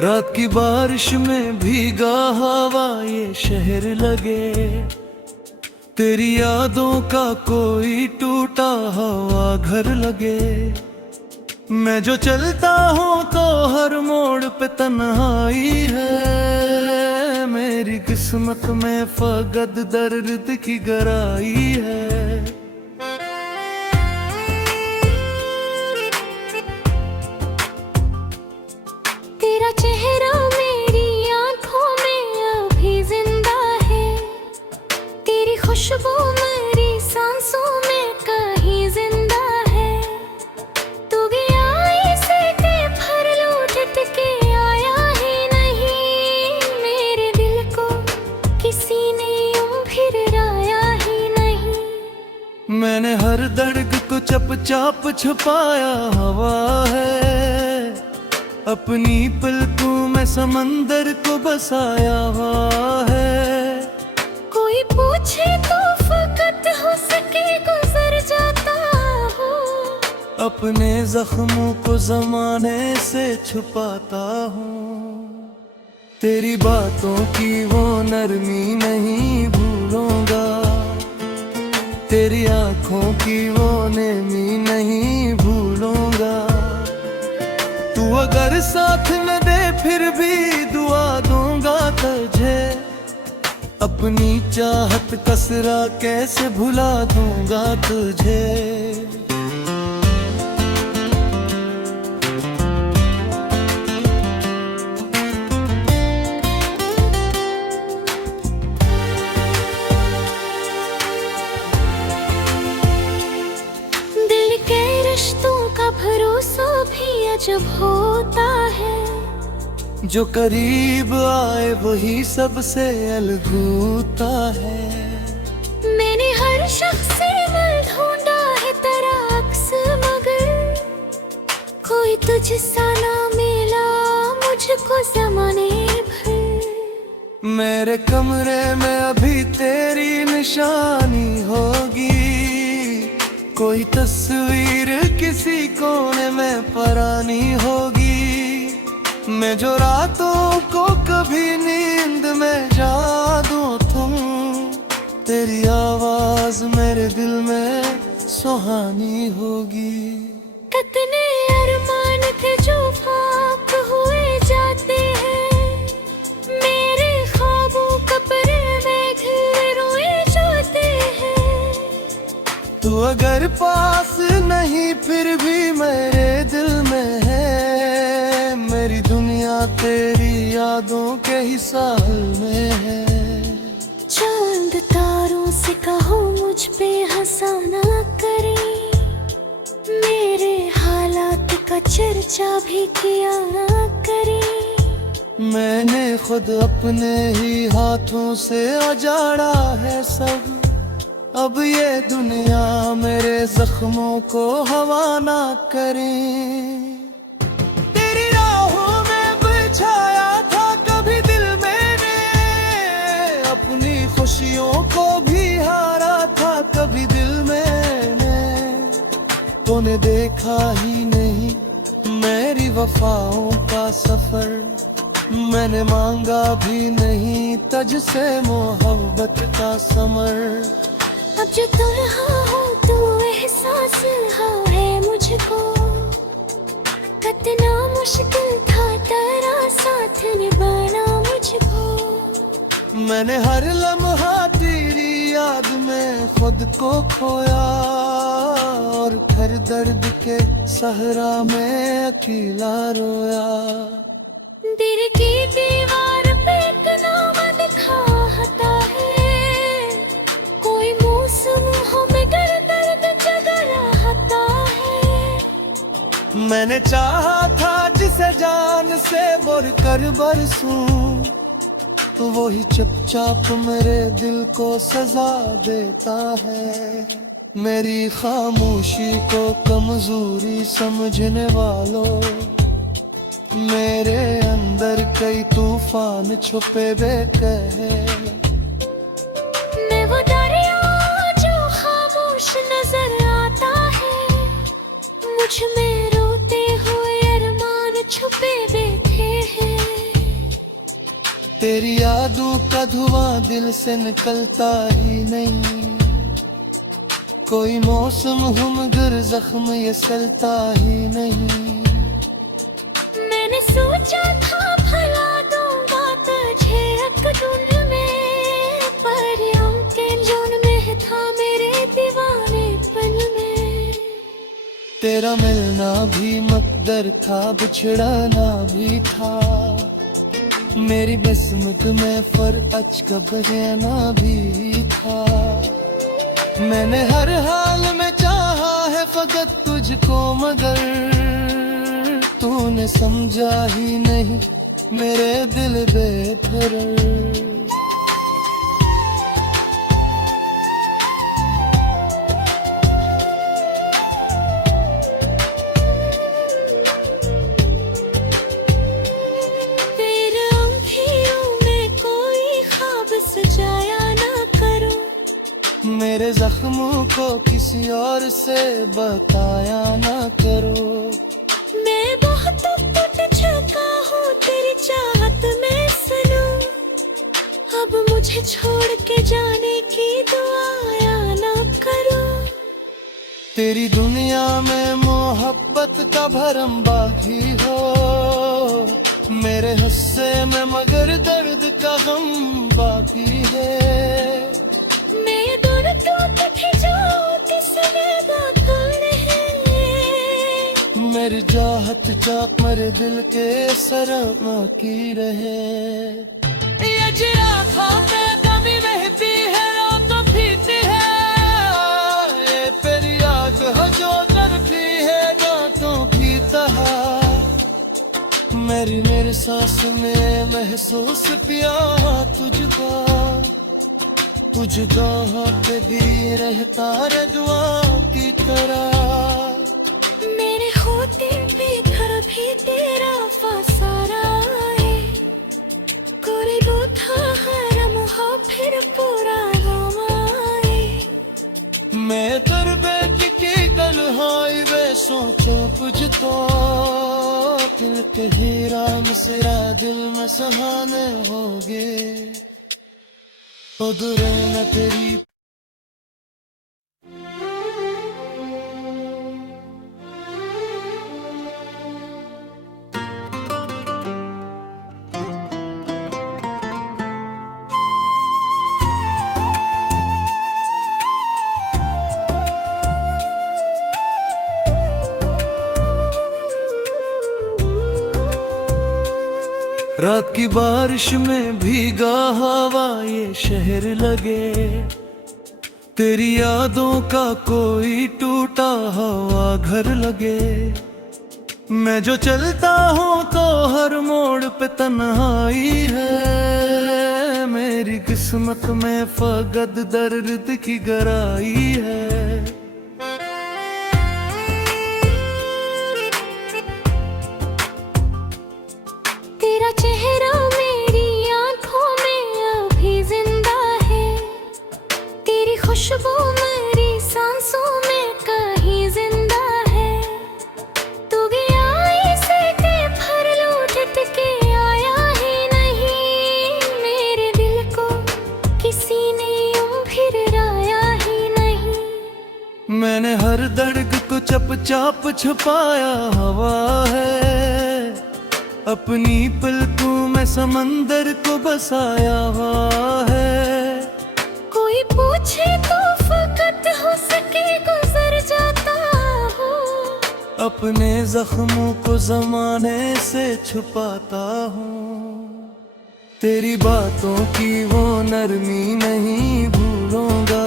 रात की बारिश में भीगा हवा ये शहर लगे, तेरी यादों का कोई टूटा हवा घर लगे। मैं जो चलता हूँ तो हर मोड़ पे तन्हाई है, मेरी किस्मत में फकत दर्द की गहराई है। तेरा चेहरा मेरी आंखों में अभी जिंदा है, तेरी खुशबू मेरी सांसों में कहीं जिंदा है। तू गया ऐसे के भर लौट के आया ही नहीं, मेरे दिल को किसी ने यूं फिर राया ही नहीं। मैंने हर दर्द को चुपचाप छुपाया हवा है, अपनी पलकों में समंदर को बसाया हुआ है। कोई पूछे तो फकत हो सके गुजर जाता हूँ, अपने जख्मों को जमाने से छुपाता हूँ। तेरी बातों की वो नरमी नहीं भूलूंगा, तेरी आंखों की वो नेमी नहीं भूलूंगा। तू अगर साथ न दे फिर भी दुआ दूंगा तुझे, अपनी चाहत कसरा कैसे भुला दूंगा तुझे। दिल के रिश्तों का भरोसा भी अजब होता है, जो करीब आए वही सबसे अलग होता है। मैंने हर शख्स से मिल ढूंढा है तेरा अक्स, मगर कोई तुझसा ना मिला मुझको ज़माने भर। मेरे कमरे में अभी तेरी निशानी होगी, कोई तस्वीर किसी कोने में परानी होगी। मैं जो रातों को कभी नींद में जादू तुम, तेरी आवाज मेरे दिल में सुहानी होगी। कितने अरमान थे जो खाक हुए जाते हैं, मेरे ख्वाबों कब्र में घिर रोए जाते हैं। तू अगर पास नहीं फिर भी मेरे दिल में है, मेरी दुनिया तेरी यादों के ही साल में है। चांद तारों से कहो मुझ पे हंसा ना करे, मेरे हालात का चर्चा भी किया ना करे। मैंने खुद अपने ही हाथों से उजाड़ा है सब, अब ये दुनिया मेरे जख्मों को हवा ना करे। तेरी राहों में बिछाया था कभी दिल मैंने, अपनी खुशियों को भी हारा था कभी दिल मैंने। तूने देखा ही नहीं मेरी वफाओं का सफर, मैंने मांगा भी नहीं तुझसे मोहब्बत का समर। अब जो दुल्हा हो तो एहसास है मुझको, कितना मुश्किल था तेरा साथ निभाना मुझको। मैंने हर लम्हा तेरी याद में खुद को खोया, और फिर दर्द के सहरा में अकेला रोया। दिल की दीवार पे एक नाम लिखा है, कोई मौसम हमें दर्द जगा रहता है। मैंने चाहा था जिसे जान से बढ़ कर बरसूं, तो वही चुपचाप मेरे दिल को सजा देता है। मेरी खामोशी को कमजोरी समझने वालों, मेरे अंदर कई तूफान छुपे बेकह। मैं वो दरिया जो खामोश नजर आता है, मुझ में रोते हुए अरमान छुपे बैठे हैं। तेरी यादों का धुआं दिल से निकलता ही नहीं, कोई मौसम हो मगर जख्म ये सलता ही नहीं। मैंने सोचा था भला दूंगा तुझे एक धुन में, पर उनके जुन में था मेरे दीवानेपन में। तेरा मिलना भी मकदर था, बिछड़ना भी था, मेरी किस्मत में फर्ज कब रहना भी था। मैंने हर हाल में चाहा है फकत तुझको, मगर तूने समझा ही नहीं मेरे दिल बेखबर। मेरे जख्मों को किसी और से बताया ना करो। मैं बहुत टूट चुका हूँ तेरी चाहत में सनम, अब मुझे छोड़ के जाने की दुआया ना करो। तेरी दुनिया में मोहब्बत का भरम बाकी हो, मेरे हिस्से में मगर दर्द का गम बाकी है। मैं दोनों टूट के जाऊं किसने बात रहे, मेरी चाहत चाक मेरे दिल के सरमा की रहे। ये जिराफों पे कमी बहती है, रातों भीती है, ये तेरी आग हो जो तड़पी है, दांतों भी तहा। मेरी सांस में महसूस पिया तुझको, तुझ गाहों पे भी रहता रे दुआ की तरह। मेरे होते बेघर भी तेरा फासारा है, कोई वो था हरम हो फिर पूरा गमाए। मैं तरबे की तन्हाई वे सोचो तुझको, दिल के हीरा मसरा दिल में सहाने होगे, उधर न तेरी। रात की बारिश में भीगा हवा ये शहर लगे, तेरी यादों का कोई टूटा हुआ घर लगे। मैं जो चलता हूँ तो हर मोड़ पे तन्हाई है, मेरी किस्मत में फकत दर्द की गहराई है। तेरा चेहरा मेरी आंखों में अभी जिंदा है, तेरी खुशबू मेरी सांसों में कहीं जिंदा है। तू गया ऐसे के भर लौट के आया ही नहीं, मेरे दिल को किसी ने यूं फिर राया ही नहीं। मैंने हर दर्द को चुपचाप छुपाया हुआ है, अपनी पलकों में समंदर को बसाया हुआ है। कोई पूछे तो फकत हो सके गुजर जाता हूँ, अपने जख्मों को जमाने से छुपाता हूँ। तेरी बातों की वो नरमी नहीं भूलूंगा,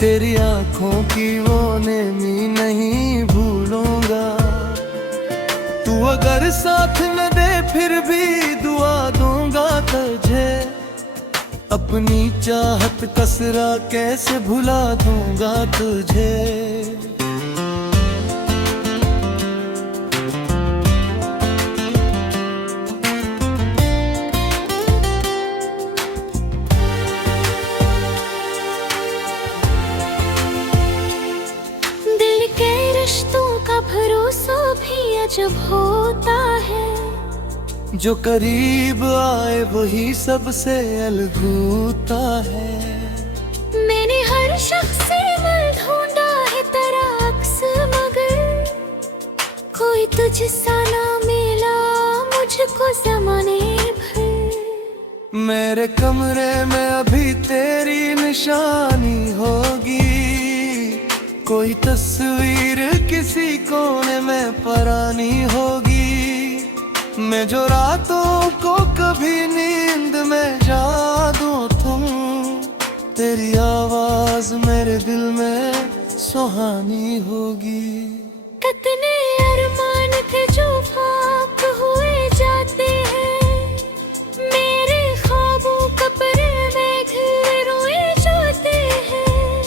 तेरी आंखों की वो नेमी नहीं भूलूंगा। तू अगर साथ न दे फिर भी दुआ दूंगा तुझे, अपनी चाहत कसरा कैसे भुला दूंगा तुझे। दिल के रिश्तों का भरोसा भी अजब होता है, जो करीब आए वही सबसे अलगूता है। मैंने हर शख्स से मिल ढूंढा है तेरा अक्स, मगर कोई तुझसा ना मिला मुझको ज़माने भर। मेरे कमरे में अभी तेरी निशानी होगी, कोई तस्वीर किसी कोने में परानी होगी। मैं जो रातों को कभी नींद में जागूं तुम, तेरी आवाज मेरे दिल में सुहानी होगी। कितने अरमान थे जो खाक हुए जाते हैं, मेरे ख्वाबों कपड़े में घिर रोए जाते हैं।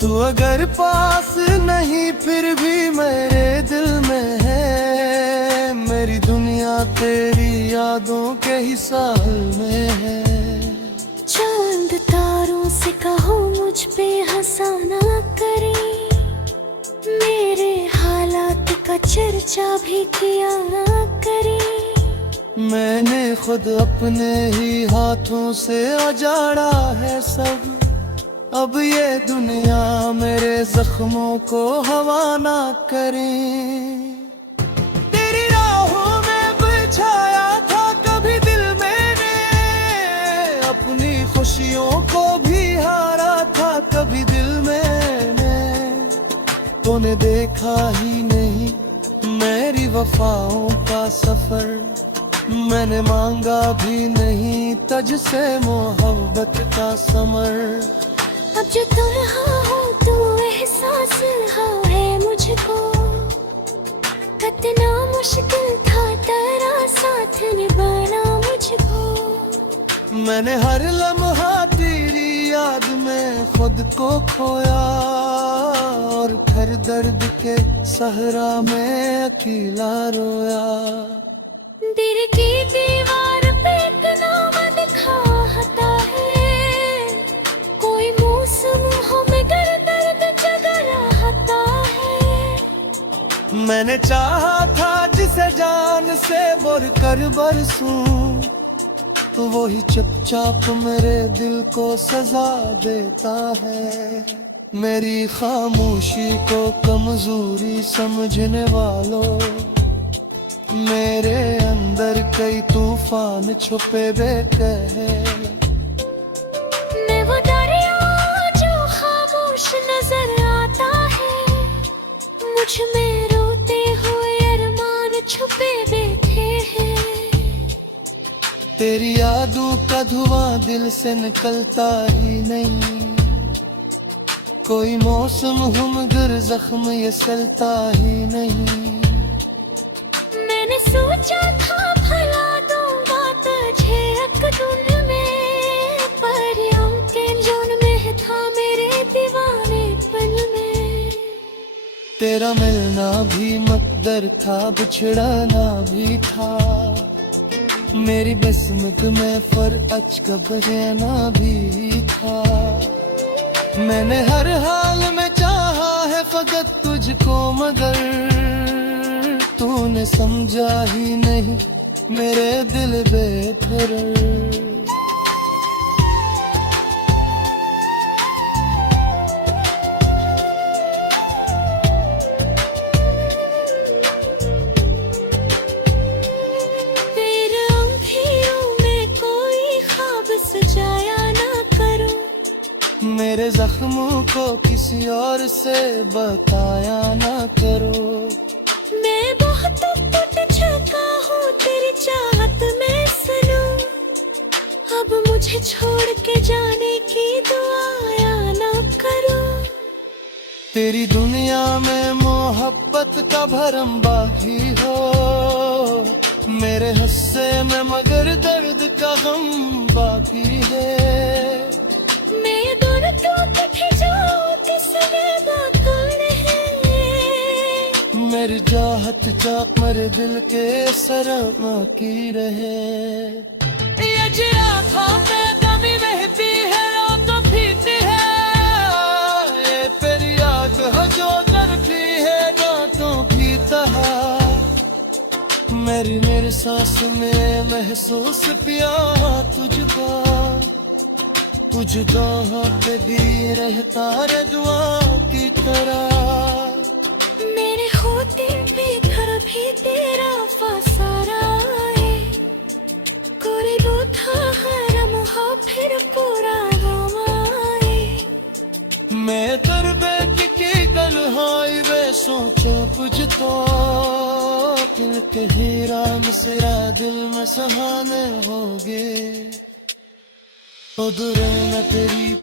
तू अगर पास नहीं फिर भी मेरे दिल में है, मेरी दुनिया तेरी यादों के ही साल में है। चांद तारों से कहो मुझ पे हंसा ना करे, मेरे हालात का चर्चा भी किया ना करे। मैंने खुद अपने ही हाथों से उजाड़ा है सब, अब ये दुनिया मेरे जख्मों को हवा ना करे। तेरी राहों में बिछाया था कभी दिल मैंने, अपनी खुशियों को भी हारा था कभी दिल मैंने। तूने देखा ही नहीं मेरी वफाओं का सफर, मैंने मांगा भी नहीं तुझसे मोहब्बत का समर। अब जो तुम हो तो एहसास है मुझको, कितना मुश्किल था तेरा साथ निभाना मुझको। मैंने हर लम्हा तेरी याद में खुद को खोया, और फिर दर्द के सहरा में अकेला रोया। दिल की दीवार पे एक नाम लिखा है, कोई मौसम हमें दर्द जगा रहता है। मैंने चाहा था जिसे जान से बढ़ कर बरसूं, तो वही चुपचाप मेरे दिल को सजा देता है। मेरी खामोशी को कमजोरी समझने वालों, मेरे अंदर कई तूफान छुपे बैठे हैं। मैं वो दरिया जो खामोश नजर आता है, मुझ में रोते हुए अरमान छुपे बैठे हैं। तेरी यादों का धुआं दिल से निकलता ही नहीं, कोई मौसम हो मगर जख्म ये सलता ही नहीं। मैंने सोचा था भला दूंगा तुझे एक धुन में, पर के जुन में था मेरे दीवानेपन में। तेरा मिलना भी मकदर था, बिछड़ना भी था, मेरी किस्मत में फर्ज कब रहना भी था। मैंने हर हाल में चाहा है फकत तुझको, मगर तूने समझा ही नहीं मेरे दिल बेखबर। मेरे जख्मों को किसी और से बताया ना करो। मैं बहुत टूट चुका हूँ तेरी चाहत में सनम, अब मुझे छोड़ के जाने की दुआया ना करो। तेरी दुनिया में मोहब्बत का भरम बाकी हो, मेरे हिस्से में मगर दर्द का गम बाकी है। मैं दोनों टूट के जाऊं किसने बात है, मेरी चाहत चाक मेरे दिल के सरमा की रहे। ये जिया था मैं कमी बहती है रातों भीती है, ये तेरी याद है जो करती है रातों की तरह। मेरी सांस में महसूस पिया तुझको, तुझको होते भी रहता रे दुआ की तरह। मेरे होते बेघर भी तेरा फासारा है, कोई रूठा हरम हो फिर पूरा गवाए। मैं तरबे की तन्हाई वे सोचो तुझको, दिल के हीरा मसरा दिल में सहाने होगे, उधर न तेरी